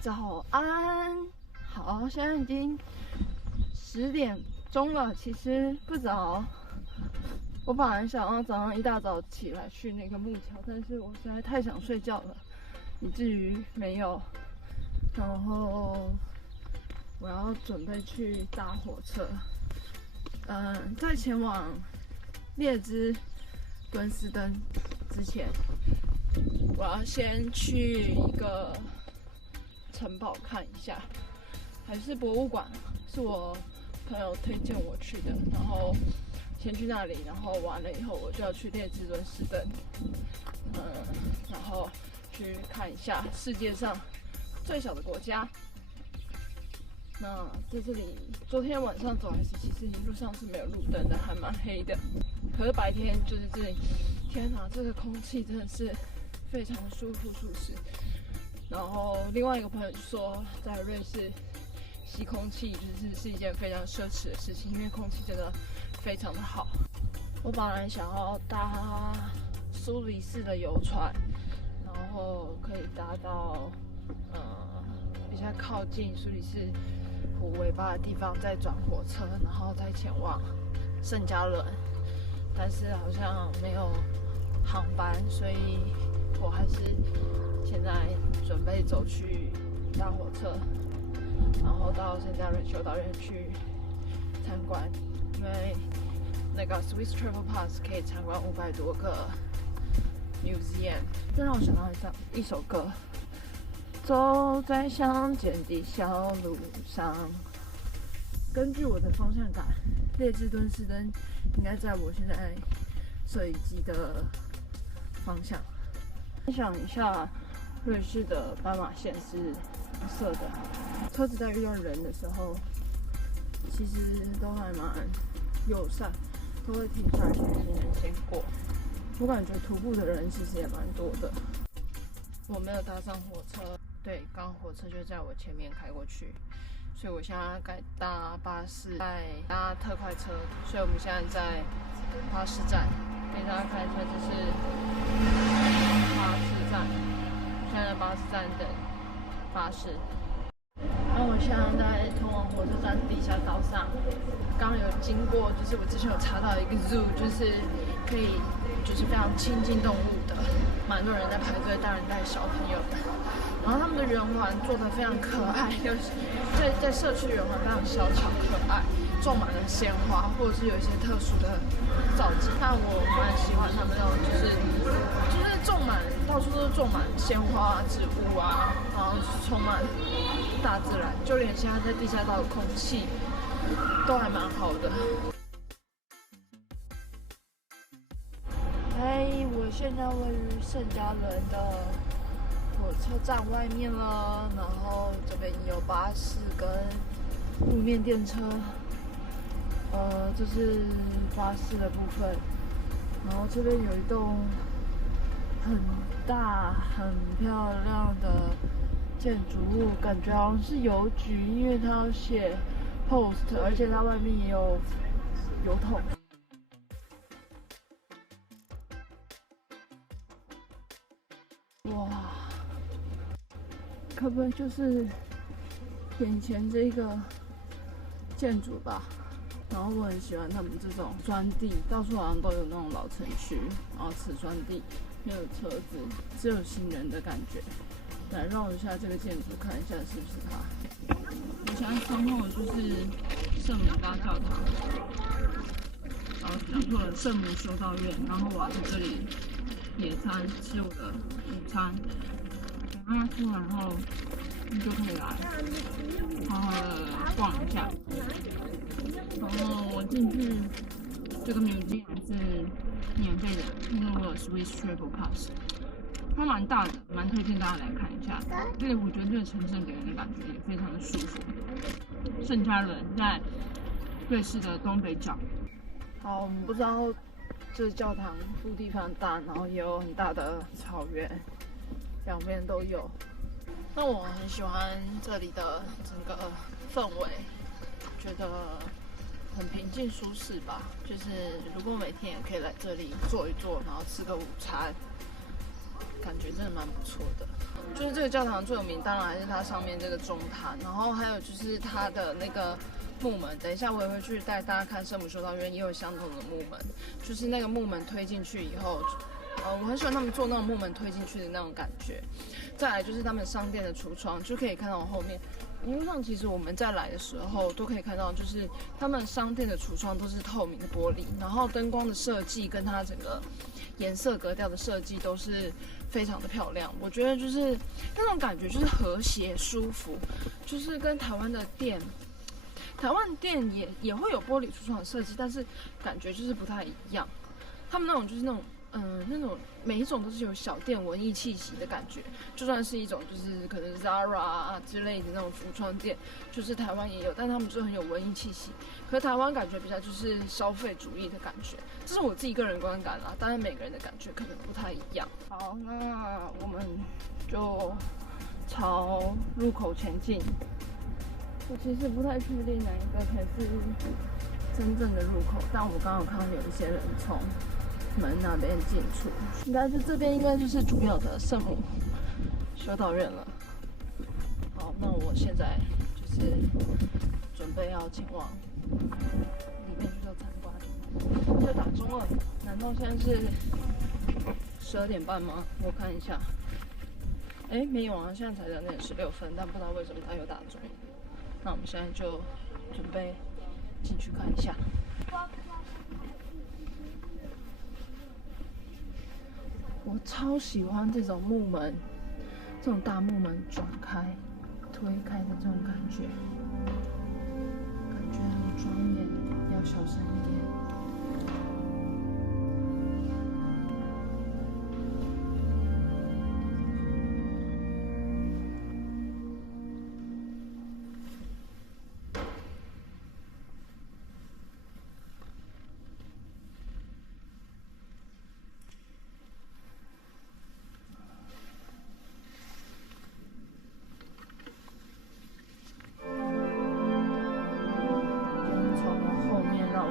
早安，好，现在已经10点钟了，其实不早。我本来想要早上一大早起来去那个木桥，但是我实在太想睡觉了，以至于没有。然后我要准备去搭火车，在前往列支敦斯登之前，我要先去一个城堡看一下，还是博物馆，是我朋友推荐我去的，然后先去那里，然后完了以后我就要去列支敦斯登，然后去看一下世界上最小的国家。那在这里，昨天晚上走还是其实一路上是没有路灯的，还蛮黑的。可是白天就是这里，天哪，这个空气真的是非常舒服舒适。然后另外一个朋友就说，在瑞士吸空气是一件非常奢侈的事情，因为空气真的非常的好。我本来想要搭苏黎世的游船，然后可以搭到比较靠近苏黎世湖尾巴的地方，再转火车，然后再前往圣加仑。但是好像没有航班，所以我还是现在准备走去搭火车，然后到圣加仑修道院去参观，因为那个 Swiss Travel Pass 可以参观500多个 museum。这让我想到一首歌，走在乡间的小路上。根据我的方向感，列支敦斯登应该在我现在摄影机的方向。分享一下，瑞士的斑马线是红色的，车子在遇到人的时候，其实都还蛮友善，都会停下来给行人先过。我感觉徒步的人其实也蛮多的。我没有搭上火车，对，刚火车就在我前面开过去，所以我现在该搭巴士，再搭特快车，所以我们现在在巴士站，给大家看一下，这是巴士站，现在在巴士站等巴士。然后我现在在通往火车站地下道上，刚刚有经过，就是我之前有查到一个 zoo， 就是可以就是非常亲近动物的，蛮多人在排队，大人带小朋友的。然后他们的圆环做得非常可爱，在社区圆环非常小巧可爱，种满了鲜花，或者是有一些特殊的造景。但我蛮喜欢他们那种，就是种满到处都是种满鲜花、植物啊，然后充满大自然，就连现在在地下道的空气都还蛮好的。我现在位于圣加仑的火车站外面了，然后这边有巴士跟路面电车，这是巴士的部分，然后这边有一栋很大很漂亮的建筑物，感觉好像是邮局，因为它要写 post， 而且它外面也有邮筒。哇，可不可以就是眼前这个建筑吧？然后我很喜欢他们这种砖地，到处好像都有那种老城区，然后瓷砖地，没有车子，只有行人的感觉。来绕一下这个建筑，看一下是不是它。我现在身后就是圣母大教堂，讲错了，圣母修道院。然后我要在这里野餐，吃我的午餐。等它出来后，你就可以来好好的逛一下。然后我进去这个 museum 是免费的，因为我有 Swiss Travel Pass。它蛮大的，蛮推荐大家来看一下。这个我觉得这个城镇给人的感觉也非常的舒服。圣加仑在瑞士的东北角。好，我们不知道这教堂腹地非常大，然后也有很大的草原，两边都有。那我很喜欢这里的整个氛围，觉得很平静舒适吧。就是如果每天也可以来这里坐一坐，然后吃个午餐，感觉真的蛮不错的。就是这个教堂最有名，当然还是它上面这个钟塔，然后还有就是它的那个木门。等一下我也会去带大家看圣母修道院，也有相同的木门，就是那个木门推进去以后。我很喜欢他们做那种木门推进去的那种感觉。再来就是他们商店的橱窗，就可以看到后面。一路上其实我们在来的时候都可以看到，就是他们商店的橱窗都是透明的玻璃，然后灯光的设计跟它整个颜色格调的设计都是非常的漂亮。我觉得就是那种感觉就是和谐舒服，就是跟台湾的店也会有玻璃橱窗的设计，但是感觉就是不太一样。他们那种就是那种每一种都是有小店文艺气息的感觉，就算是一种就是可能 Zara 啊之类的那种服装店，就是台湾也有，但他们就很有文艺气息。可是台湾感觉比较就是消费主义的感觉，这是我自己个人观感啦，当然每个人的感觉可能不太一样。好，那我们就朝入口前进。我其实不太确定哪一个才是真正的入口，但我刚刚有看到有一些人从门那边进出，应该是这边应该就是主要的圣母修道院了。好，那我现在就是准备要前往里面去做参观。就打钟了，难道现在是12点半吗？我看一下，没有啊，现在才2点16分，但不知道为什么它有打钟。那我们现在就准备进去看一下。我超喜欢这种木门，这种大木门转开、推开的这种感觉，感觉很庄严，要小声一点。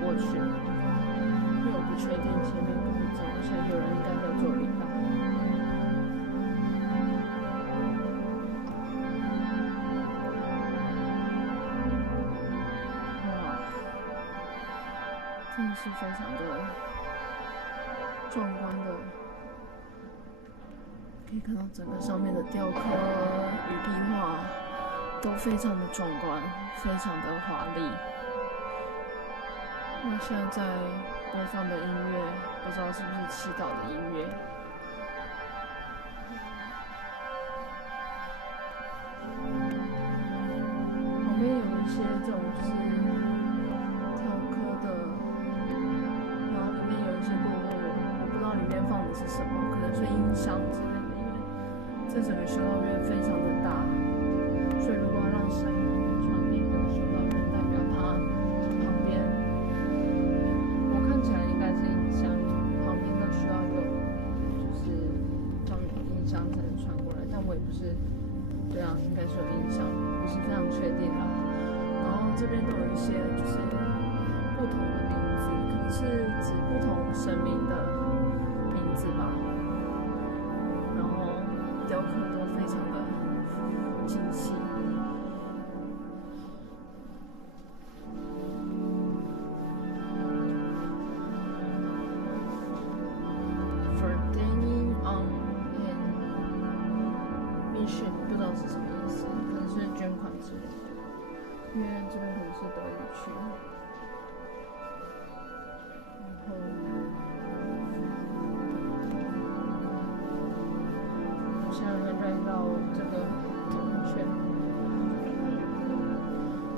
过去，因为我不确定前面可不可以走，现在有人应该在做礼拜。哇，真的是非常的壮观的，可以看到整个上面的雕刻与壁画都非常的壮观，非常的华丽。那现在在播放的音乐，不知道是不是祈祷的音乐。旁边有一些这种就是雕刻的，然后里面有一些落物，我不知道里面放的是什么，可能是音箱之类的，因为这整个修道院非常的大，所以如果要让声音传递这个修道院，代表它旁边。看起来应该是音箱，旁边都需要有，就是放音箱才能传过来。但我也不是，对啊，应该是有音箱，不是非常确定啦。然后这边都有一些就是不同的名字，可能是指不同神明的名字吧。然后雕刻都非常的精细。不知道是什么意思，可能是捐款之类的，因为这边可能是德语区。然后，我现在来到这个走一圈，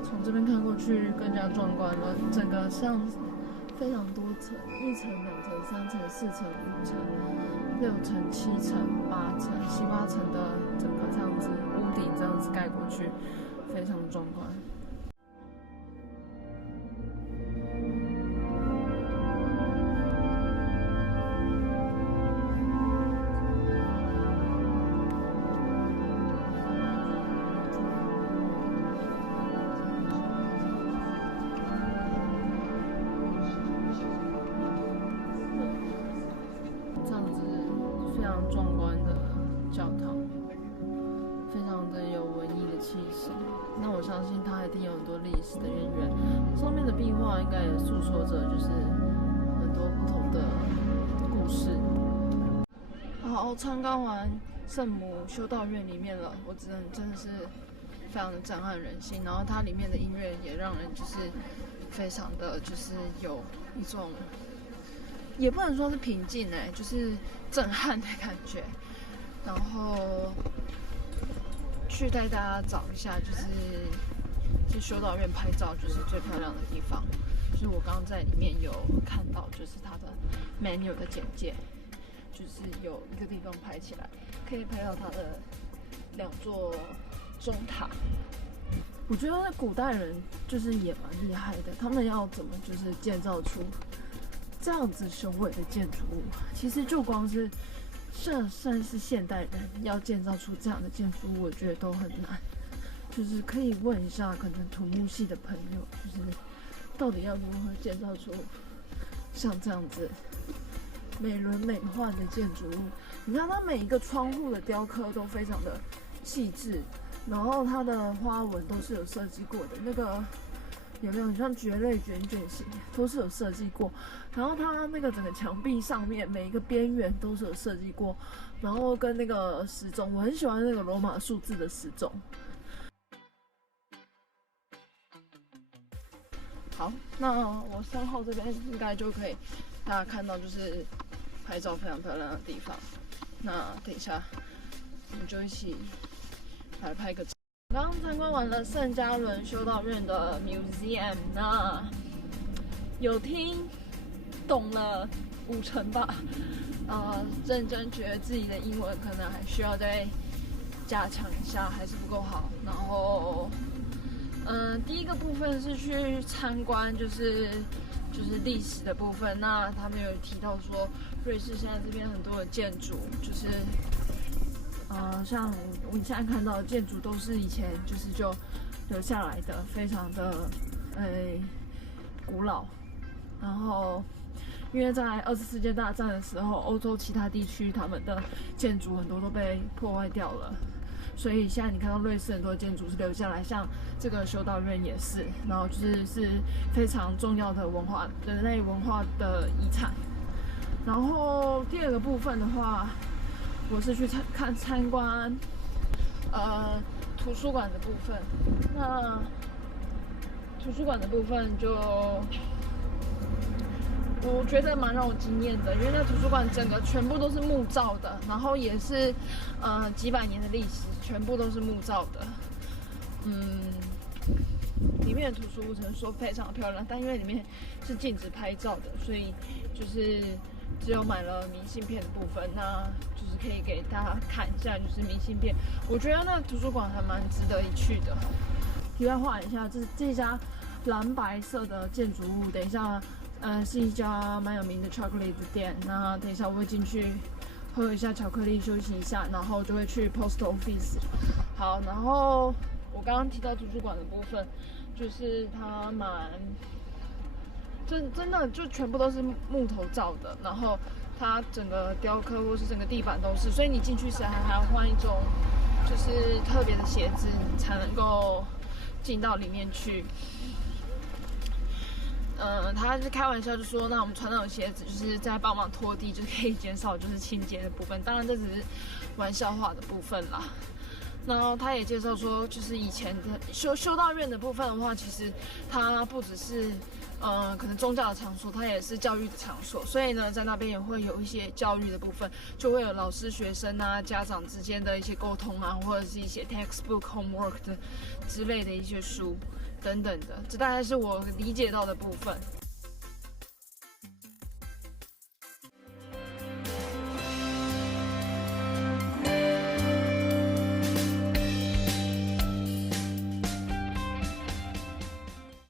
从这边看过去更加壮观了。整个像非常多层，1层、2层、3层、4层、5层。6层、7层、8层、7、8层的整个这样子屋顶这样子盖过去，非常壮观。那我相信它一定有很多历史的渊源。上面的壁画应该也诉说着就是很多不同的故事。好，参观完圣母修道院里面了，我真的是非常的震撼人心。然后它里面的音乐也让人就是非常的就是有一种，也不能说是平静就是震撼的感觉。然后去带大家找一下，就是去修道院拍照，就是最漂亮的地方。就是我刚刚在里面有看到，就是它的 menu 的简介。就是有一个地方拍起来，可以拍到它的2座钟塔。我觉得古代人就是也蛮厉害的，他们要怎么就是建造出这样子雄伟的建筑物？其实就光是算是现代人要建造出这样的建筑物，我觉得都很难。就是可以问一下可能土木系的朋友，就是到底要如何建造出像这样子美轮美奂的建筑物。你看它每一个窗户的雕刻都非常的细致，然后它的花纹都是有设计过的，那个有没有很像蕨类卷型都是有设计过，然后它那个整个墙壁上面每一个边缘都是有设计过，然后跟那个时钟，我很喜欢那个罗马数字的时钟。好，那我3号这边应该就可以大家看到就是拍照非常漂亮的地方。那等一下我们就一起来拍个照。刚刚参观完了圣加仑修道院的 museum， 那有听懂了5成吧。认真觉得自己的英文可能还需要再加强一下，还是不够好。然后第一个部分是去参观，就是历史的部分。那他们有提到说，瑞士现在这边很多的建筑，就是像我现在看到的建筑都是以前就留下来的，非常的古老。然后因为在2次世界大战的时候，欧洲其他地区他们的建筑很多都被破坏掉了。所以现在你看到瑞士很多建筑是留下来，像这个修道院也是，然后是非常重要的人类文化的遗产。然后第2个部分的话，我是去参观图书馆的部分。那图书馆的部分就我觉得蛮让我惊艳的，因为那图书馆整个全部都是木造的，然后也是几百年的历史，全部都是木造的。里面的图书只能说非常漂亮，但因为里面是禁止拍照的，所以就是只有买了明信片的部分，那就是可以给大家看一下，就是明信片。我觉得那个图书馆还蛮值得一去的。题外话一下，这家蓝白色的建筑物，等一下是一家蛮有名的巧克力的店。那等一下我会进去喝一下巧克力，休息一下，然后就会去 post office。好，然后我刚刚提到图书馆的部分，就是它真的就全部都是木头造的，然后它整个雕刻或是整个地板都是，所以你进去时还要换一种就是特别的鞋子，你才能够进到里面去。他是开玩笑就说，那我们穿那种鞋子就是在帮忙拖地，就可以减少就是清洁的部分。当然这只是玩笑话的部分啦。然后他也介绍说，就是以前的修道院的部分的话，其实它不只是可能宗教的场所，它也是教育的场所。所以呢，在那边也会有一些教育的部分，就会有老师、学生啊、家长之间的一些沟通啊，或者是一些 textbook、homework 的之类的一些书等等的。这大概是我理解到的部分。